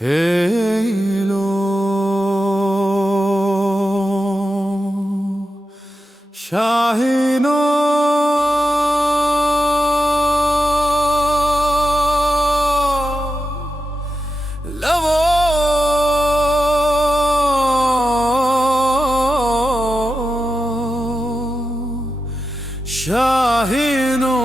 Heylo Şahino Lavo Şahino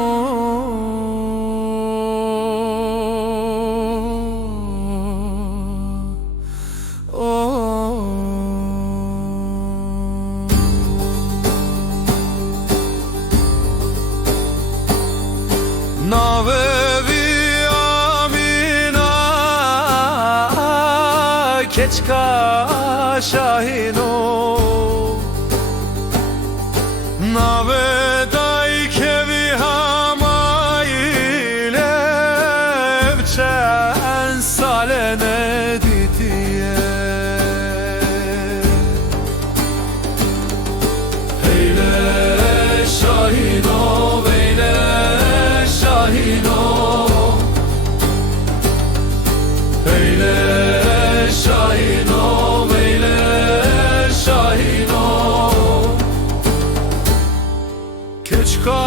Navevi amina keçka şahino Navedai kevi hamaile evçen salene ditiye Heyle şahino veyle şahino Heyle şahino veyle şahino Keçka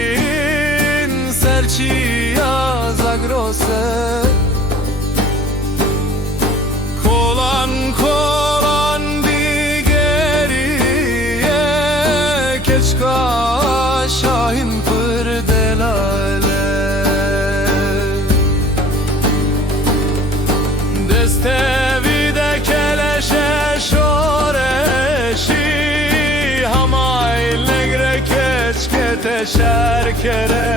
şahin serçiya zagrose Kolan kolan digeriye Keçka şahin pırdelale Destevi de keleşe şoreşi Hamayl negre keçke teşer kere